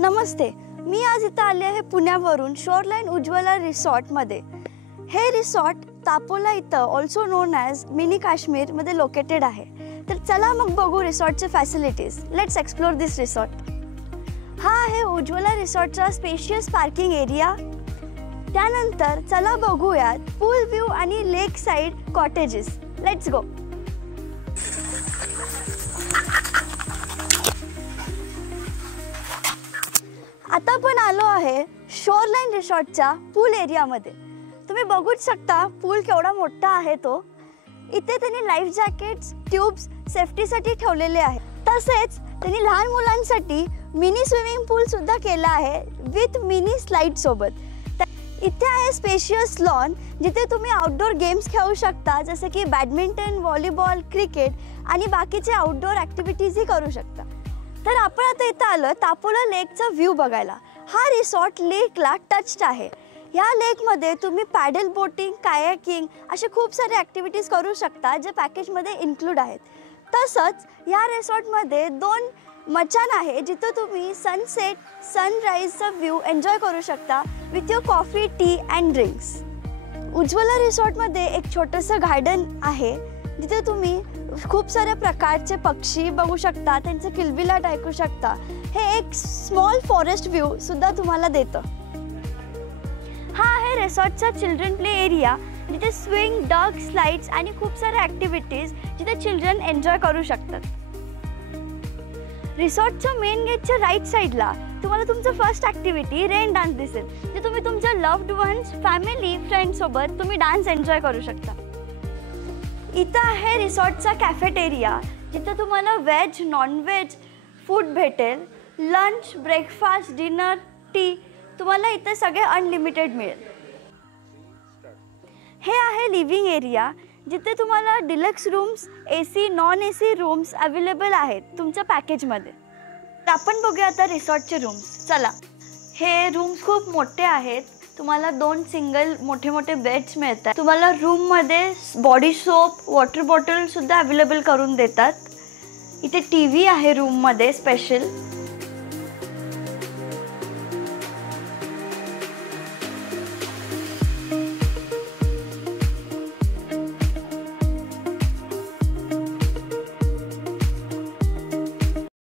नमस्ते, मी आज इथं आले आहे पुण्यावरून शोरलाईन उज्ज्वला रिसॉर्टमध्ये। हे रिसॉर्ट तापोला इथं ऑल्सो नोन ॲज मिनी काश्मीरमध्ये लोकेटेड आहे। तर चला मग बघू रिसॉर्टचे facilities. Let's explore this resort. हा आहे उज्ज्वला रिसॉर्टचा स्पेशियस पार्किंग एरिया। त्यानंतर चला बघूयात पूल व्ह्यू आणि lake side cottages. Let's go. आता पण आलो आहे शोरलाईन रिसॉर्टच्या पूल एरियामध्ये। तुम्ही बघूच शकता पूल केवढा मोठा आहे तो। इथे त्यांनी लाईफ जॅकेट्स, ट्यूब्स सेफ्टीसाठी ठेवलेले आहेत। तसेच त्यांनी लहान मुलांसाठी मिनी स्विमिंग पूल सुद्धा केला आहे विथ मिनी स्लाइड सोबत। इथे आहे स्पेशियस लॉन जिथे तुम्ही आउटडोर गेम्स खेळू शकता, जसे की बॅडमिंटन, व्हॉलीबॉल, क्रिकेट आणि बाकीचे आउटडोर ॲक्टिव्हिटीजही करू शकता। तर आपण आता इथं आलो तापोला लेकचा व्ह्यू बघायला। हा रिसॉर्ट लेकला टच्ड आहे। या लेकमध्ये तुम्ही पॅडल बोटिंग, कायाकिंग असे खूप सारे ॲक्टिव्हिटीज करू शकता जे पॅकेजमध्ये इन्क्लूड आहेत। तसंच या रिसॉर्टमध्ये 2 मचान आहे जिथे तुम्ही सनसेट, सनराईजचा व्ह्यू एन्जॉय करू शकता with your coffee, T and drinks. Ujjwala रिसॉर्टमध्ये एक छोटंसं गार्डन आहे जिथे तुम्ही खूप सारे प्रकारचे पक्षी बघू शकता, त्यांचे किलबिलाट ऐकू शकता। हे एक स्मॉल फॉरेस्ट व्ह्यू सुद्धा तुम्हाला देतं। हा आहे रिसॉर्टचा चिल्ड्रन प्ले एरिया जिथे स्विंग, डग, स्लाइड्स आणि खूप साऱ्या ॲक्टिव्हिटीज जिथे चिल्ड्रन एन्जॉय करू शकतात। रिसॉर्टच्या मेन गेटच्या राईट साईडला तुम्हाला तुमचं फर्स्ट ॲक्टिव्हिटी रेन डान्स दिसेल, जे तुम्ही तुमच्या लव्ड वन्स, फॅमिली, फ्रेंड्ससोबत तुम्ही डान्स एन्जॉय करू शकता। इथं आहे रिसॉर्टचा कॅफेटेरिया जिथे तुम्हाला व्हेज, नॉनव्हेज फूड भेटेल। लंच, ब्रेकफास्ट, डिनर, टी तुम्हाला इथे सगळे अनलिमिटेड मिळेल। हे आहे लिव्हिंग एरिया जिथे तुम्हाला deluxe rooms, AC, non AC rooms available आहेत तुमच्या पॅकेजमध्ये। तर आपण बघूया आता रिसॉर्टचे रूम्स। चला, हे रूम्स खूप मोठे आहेत। तुम्हाला 2 सिंगल मोठे मोठे बेड्स मिळतात। तुम्हाला रूममध्ये बॉडी सोप, वॉटर बॉटल सुद्धा अवेलेबल करून देतात। इथे TV आहे रूममध्ये स्पेशल।